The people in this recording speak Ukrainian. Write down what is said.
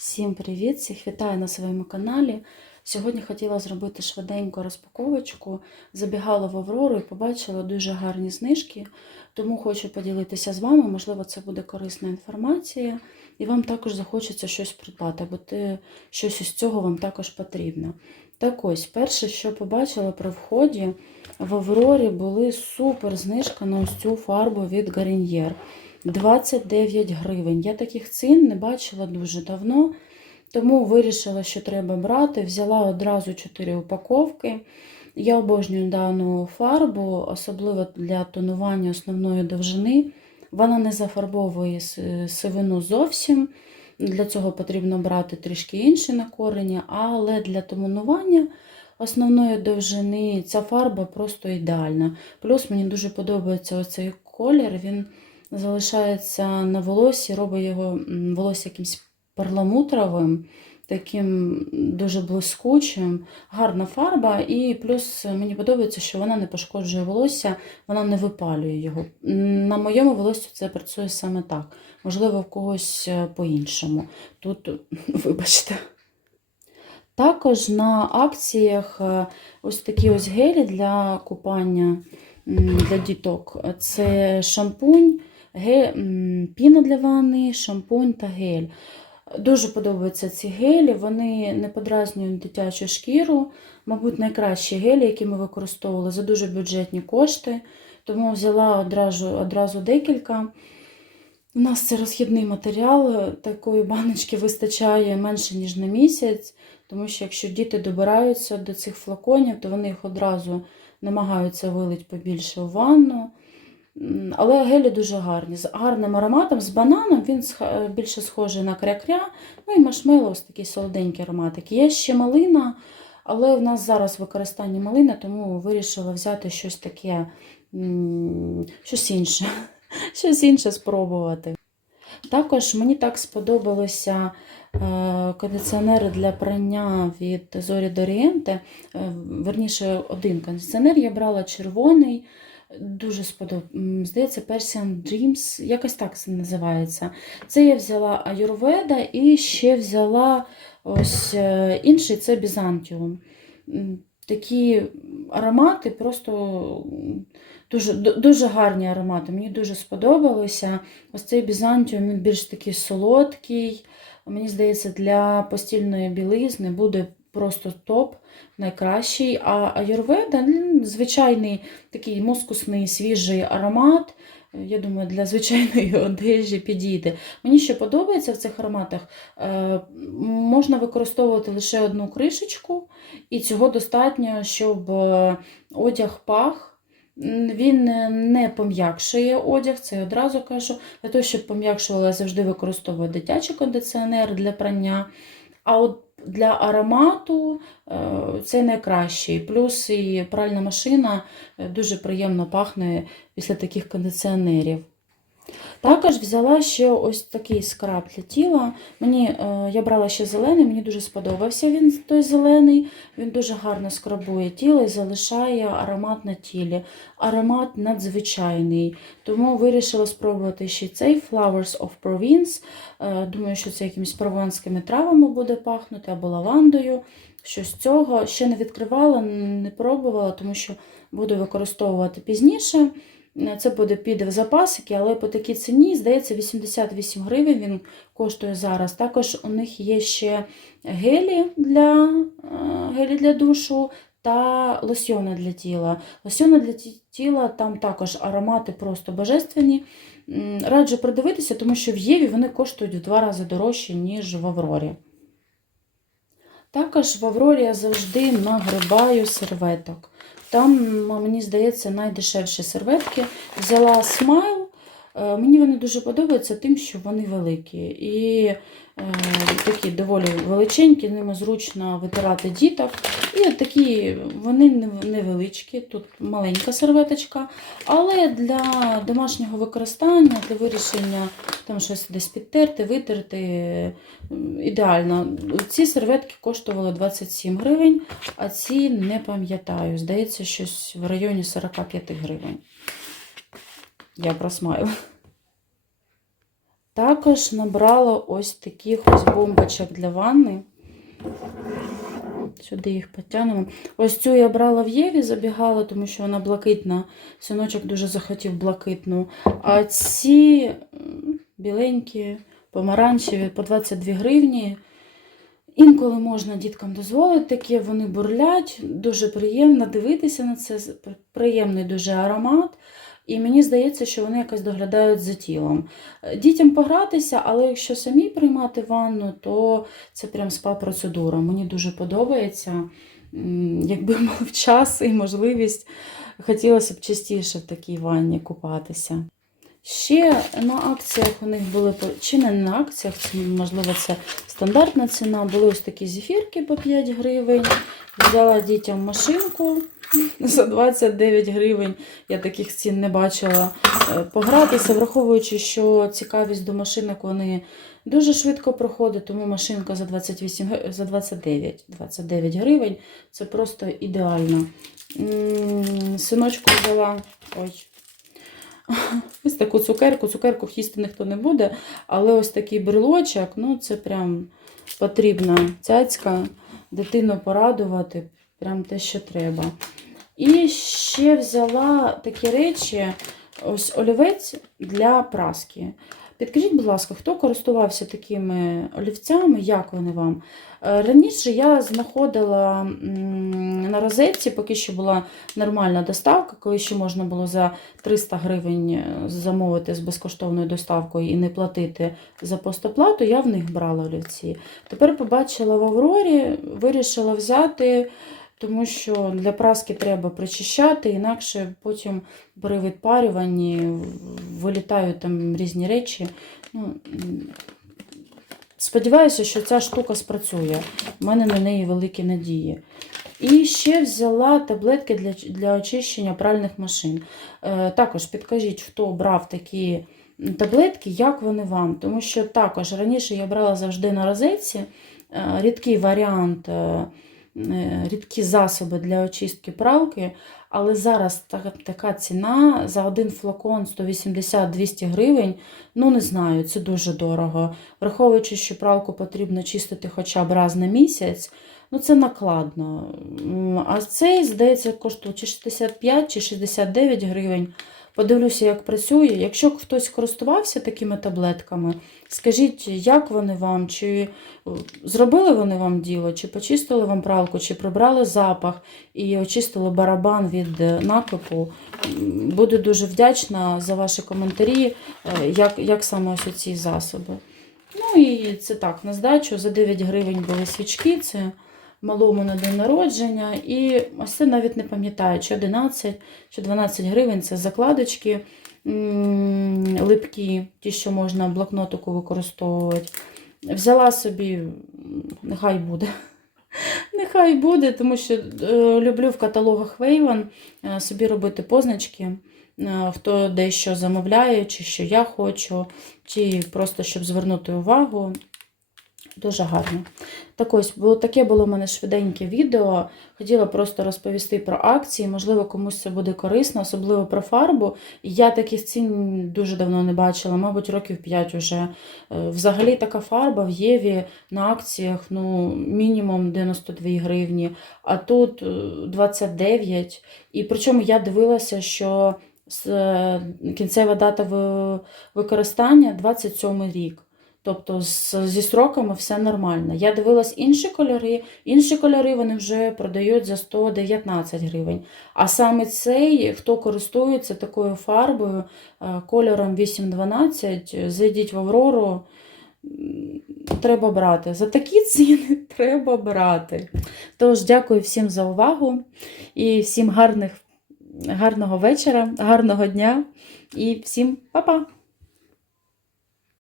Всім привіт! Всіх вітаю на своєму каналі. Сьогодні хотіла зробити швиденько розпаковочку. Забігала в Аврору і побачила дуже гарні знижки, тому хочу поділитися з вами. Можливо, це буде корисна інформація, і вам також захочеться щось придбати, бо те, щось із цього вам також потрібно. Так ось, перше, що побачила при вході, в Аврорі були супер знижка на ось цю фарбу від Garnier. 29 гривень. Я таких цін не бачила дуже давно, тому вирішила, що треба брати. Взяла одразу 4 упаковки. Я обожнюю дану фарбу, особливо для тонування основної довжини. Вона не зафарбовує сивину зовсім. Для цього потрібно брати трішки інші накорення, але для тонування основної довжини ця фарба просто ідеальна. Плюс мені дуже подобається оцей колір. Він залишається на волосі, робить його волосся якимось перламутровим, таким дуже блискучим, гарна фарба, і плюс мені подобається, що вона не пошкоджує волосся, вона не випалює його. На моєму волоссю це працює саме так. Можливо, в когось е, по-іншому. Тут, вибачте. Також на акціях е, ось такі ось гелі для купання для діток. Це шампунь, піна для ванни, шампунь та гель. Дуже подобаються ці гелі, вони не подразнюють дитячу шкіру. Мабуть, найкращі гелі, які ми використовували за дуже бюджетні кошти. Тому взяла одразу, одразу декілька. У нас це розхідний матеріал, такої баночки вистачає менше, ніж на місяць, тому що якщо діти добираються до цих флаконів, то вони їх одразу намагаються вилити побільше у ванну. Але гелі дуже гарні, з гарним ароматом, з бананом він більше схожий на кря-кря, ну і маршмеллоу, ось такий солоденький ароматик. Є ще малина, але в нас зараз використання малини, тому вирішила взяти щось таке, щось інше, щось інше спробувати. Також мені так сподобалися е, кондиціонери для прання від Зорі Дорієнте. Е, Верніше, один кондиціонер я брала червоний. Дуже сподобався. Здається, Persian Dreams, якось так це називається. Це я взяла Аюрведа і ще взяла ось е, інший це Byzantium. М, Такі аромати, просто дуже, дуже гарні аромати. Мені дуже сподобалося. Ось цей Byzantium, він більш такий солодкий. Мені здається, для постільної білизни буде просто топ, найкращий. А Аюрведа ну, звичайний такий мускусний свіжий аромат. Я думаю, для звичайної одежі підійде. Мені що подобається в цих ароматах, е, можна використовувати лише одну кришечку, і цього достатньо, щоб е, одяг пах. Він не пом'якшує одяг, це я одразу кажу. Для того, щоб пом'якшувала, завжди використовую дитячий кондиціонер для прання. А от для аромату е, це найкраще. Плюс і пральна машина е, дуже приємно пахне після таких кондиціонерів. Також взяла ще ось такий скраб для тіла. Мені, е, я брала ще зелений, мені дуже сподобався він той зелений. Він дуже гарно скрабує тіло і залишає аромат на тілі. Аромат надзвичайний. Тому вирішила спробувати ще цей Flowers of Provence. Е, Думаю, що це якимись прованськими травами буде пахнути або лавандою. Щось цього ще не відкривала, не пробувала, тому що буду використовувати пізніше. Е, Це буде піде в запасики, але по такій ціні, здається, 88 гривень він коштує зараз. Також у них є ще гелі для, е, гелі для душу та лосьони для тіла. Лосьони для тіла там також аромати просто божественні. Раджу придивитися, тому що в Єві вони коштують в два рази дорожче, ніж в Аврорі. Також в Аврорі я завжди нагрибаю серветок. Там, мені здається, найдешевші серветки. Взяла смайл. Е, Мені вони дуже подобаються тим, що вони великі. І е, такі доволі величенькі, ними зручно витирати діток. І такі вони невеличкі, тут маленька серветочка. Але для домашнього використання, для вирішення там щось десь підтерти, витерти ідеально. Ці серветки коштували 27 гривень, а ці не пам'ятаю. Здається, щось в районі 45 гривень. Я про смайл. Також набрала ось таких ось бомбочок для ванни. Сюди їх потягнемо. Ось цю я брала в Єві, забігала, тому що вона блакитна. Синочок дуже захотів блакитну. А ці біленькі, помаранчеві по 22 гривні. Інколи можна діткам дозволити таке, вони бурлять, дуже приємно дивитися на це, приємний дуже аромат. І мені здається, що вони якось доглядають за тілом. Дітям погратися, але якщо самі приймати ванну, то це прям спа-процедура. Мені дуже подобається. Якби мав час і можливість, хотілося б частіше в такій ванні купатися. Ще на акціях у них були, чи не на акціях, можливо, це стандартна ціна. Були ось такі зефірки по 5 гривень. Взяла дітям машинку за 29 гривень. Я таких цін не бачила. Е, Погратися, враховуючи, що цікавість до машинок вони дуже швидко проходить, тому машинка за 28 за 29, 29 гривень. Це просто ідеально. Синочку взяла. Ой. Ось таку цукерку. Цукерку їсти ніхто не буде, але ось такий брелочок, ну це прям потрібна цяцька, дитину порадувати, прям те, що треба. І ще взяла такі речі, ось олівець для праски. Підкажіть, будь ласка, хто користувався такими олівцями, як вони вам? Е, Раніше я знаходила на розетці, поки що була нормальна доставка, коли ще можна було за 300 гривень е, замовити з безкоштовною доставкою і не платити за постоплату, я в них брала олівці. Тепер побачила в Аврорі, вирішила взяти, тому що для праски треба причищати, інакше потім при відпарюванні вилітають там різні речі. Ну, Сподіваюся, що ця штука спрацює. У мене на неї великі надії. І ще взяла таблетки для, для очищення пральних машин. Е, також підкажіть, хто брав такі таблетки, як вони вам. Тому що також раніше я брала завжди на розетці е, рідкий варіант, е, рідкі засоби для очистки пралки. Але зараз така, ціна за один флакон 180-200 гривень. Ну, не знаю, це дуже дорого. Враховуючи, що пралку потрібно чистити хоча б раз на місяць, ну це накладно. А цей, здається, коштує чи 65 чи 69 гривень. Подивлюся, як працює. Якщо хтось користувався такими таблетками, скажіть, як вони вам, чи е, зробили вони вам діло, чи почистили вам пралку, чи прибрали запах і очистили барабан від е, накипу. Буду дуже вдячна за ваші коментарі, е, як, як саме ось ці засоби. Ну і це так, на здачу за 9 гривень були свічки, це малому на день народження. І ось це навіть не пам'ятаю, чи 11 чи 12 гривень це закладочки липкі, ті, що можна блокнотику використовувати. Взяла собі, нехай буде. Нехай буде, тому що е, люблю в каталогах Вейван е, собі робити позначки. Е, Хто дещо замовляє, чи що я хочу, чи просто щоб звернути увагу. Дуже гарно. Так ось, було, таке було в мене швиденьке відео. Хотіла просто розповісти про акції, можливо, комусь це буде корисно, особливо про фарбу. Я таких цін дуже давно не бачила, мабуть, років 5 уже. Е, Взагалі така фарба в Єві на акціях ну, мінімум 92 гривні, а тут е, 29. І причому я дивилася, що е, кінцева дата використання 27 рік. Тобто з, зі строками все нормально. Я дивилась інші кольори, інші кольори вони вже продають за 119 гривень. А саме цей, хто користується такою фарбою, е, кольором 812, зайдіть в Аврору, треба брати. За такі ціни треба брати. Тож, дякую всім за увагу і всім гарних, гарного вечора, гарного дня і всім па-па!